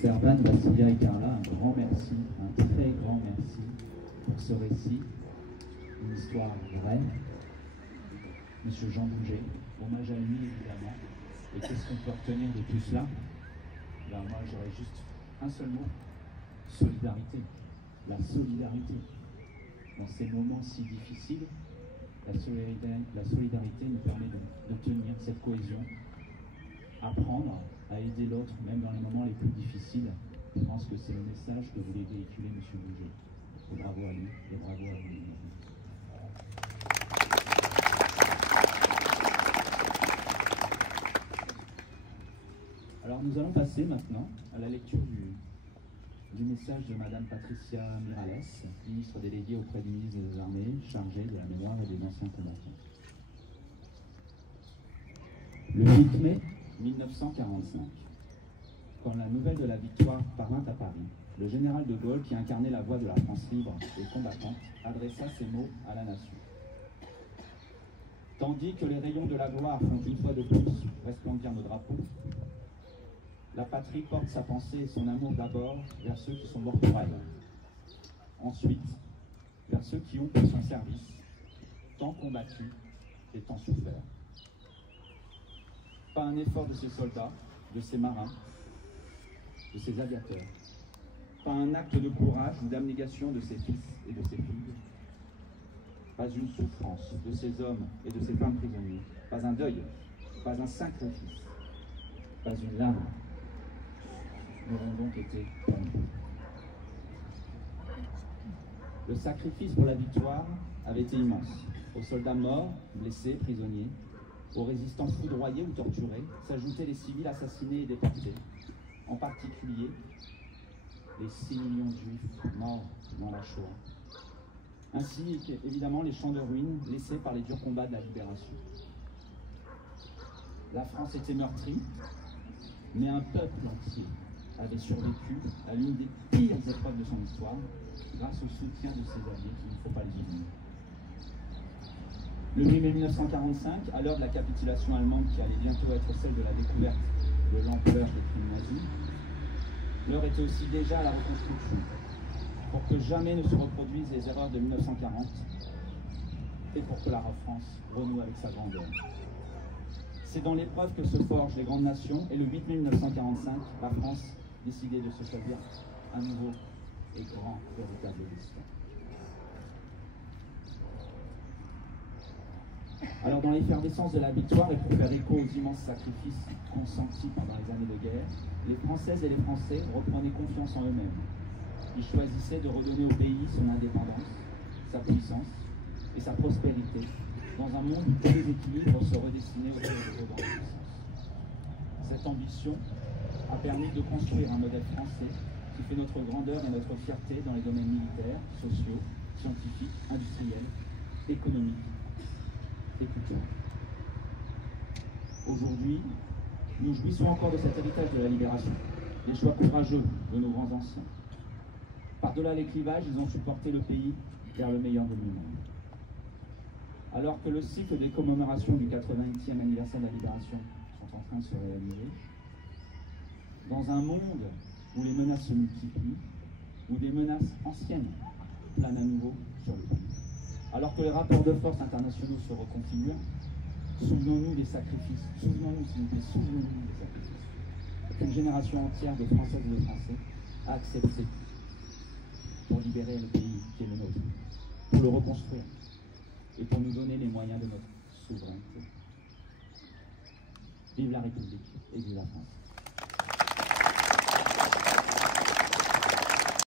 Servan, Vassilia et Carla, un grand merci, un très grand merci pour ce récit, une histoire vraie. Monsieur Jean Bouget, hommage à lui évidemment. Et qu'est-ce qu'on peut retenir de tout cela? Ben, moi j'aurais juste un seul mot, solidarité. La solidarité. Dans ces moments si difficiles, la solidarité nous permet de tenir cette cohésion, apprendre à aider l'autre, même dans les moments les plus difficiles. Je pense que c'est le message que voulait véhiculer M. Bouget. Et bravo à lui, et bravo à lui. Alors nous allons passer maintenant à la lecture du message de Madame Patricia Miralles, ministre déléguée auprès du ministre des Armées, chargée de la mémoire et des anciens combattants. Le 8 mai 1945, quand la nouvelle de la victoire parvint à Paris, le général de Gaulle, qui incarnait la voix de la France libre et combattante, adressa ces mots à la nation. Tandis que les rayons de la gloire font une fois de plus resplendir nos drapeaux, la patrie porte sa pensée et son amour d'abord vers ceux qui sont morts pour elle. Ensuite, vers ceux qui ont pour son service tant combattu et tant souffert. Pas un effort de ces soldats, de ces marins, de ces aviateurs. Pas un acte de courage ou d'abnégation de ses fils et de ses filles. Pas une souffrance de ces hommes et de ces femmes prisonniers. Pas un deuil, pas un sacrifice, pas une larme n'auront donc été permis. Le sacrifice pour la victoire avait été immense. Aux soldats morts, blessés, prisonniers, aux résistants foudroyés ou torturés, s'ajoutaient les civils assassinés et déportés, en particulier les 6 millions de juifs morts dans la Shoah, ainsi qu'évidemment les champs de ruines laissés par les durs combats de la libération. La France était meurtrie, mais un peuple entier avait survécu à l'une des pires épreuves de son histoire, grâce au soutien de ses alliés, qu'il ne faut pas le dire. Le 8 mai 1945, à l'heure de la capitulation allemande qui allait bientôt être celle de la découverte de l'ampleur des crimes nazis, l'heure était aussi déjà à la reconstruction, pour que jamais ne se reproduisent les erreurs de 1940 et pour que la France renoue avec sa grandeur. C'est dans l'épreuve que se forgent les grandes nations, et le 8 mai 1945, la France décidait de se choisir un nouveau et grand véritable destin. Alors dans l'effervescence de la victoire et pour faire écho aux immenses sacrifices consentis pendant les années de guerre, les Françaises et les Français reprenaient confiance en eux-mêmes. Ils choisissaient de redonner au pays son indépendance, sa puissance et sa prospérité, dans un monde où tous les équilibres se redessinaient autour de vos grandes puissances. Cette ambition a permis de construire un modèle français qui fait notre grandeur et notre fierté dans les domaines militaires, sociaux, scientifiques, industriels, économiques et culturels. Aujourd'hui, nous jouissons encore de cet héritage de la libération, des choix courageux de nos grands anciens. Par-delà les clivages, ils ont supporté le pays vers le meilleur de nous-mêmes. Alors que le cycle des commémorations du 80e anniversaire de la libération sont en train de se réaliser, dans un monde où les menaces se multiplient, où des menaces anciennes planent à nouveau sur le pays, alors que les rapports de force internationaux se reconfigurent, souvenons-nous des sacrifices, souvenons-nous s'il vous plaît, souvenons-nous des sacrifices qu'une génération entière de Françaises et de Français a accepté pour libérer le pays qui est le nôtre, pour le reconstruire et pour nous donner les moyens de notre souveraineté. Vive la République et vive la France.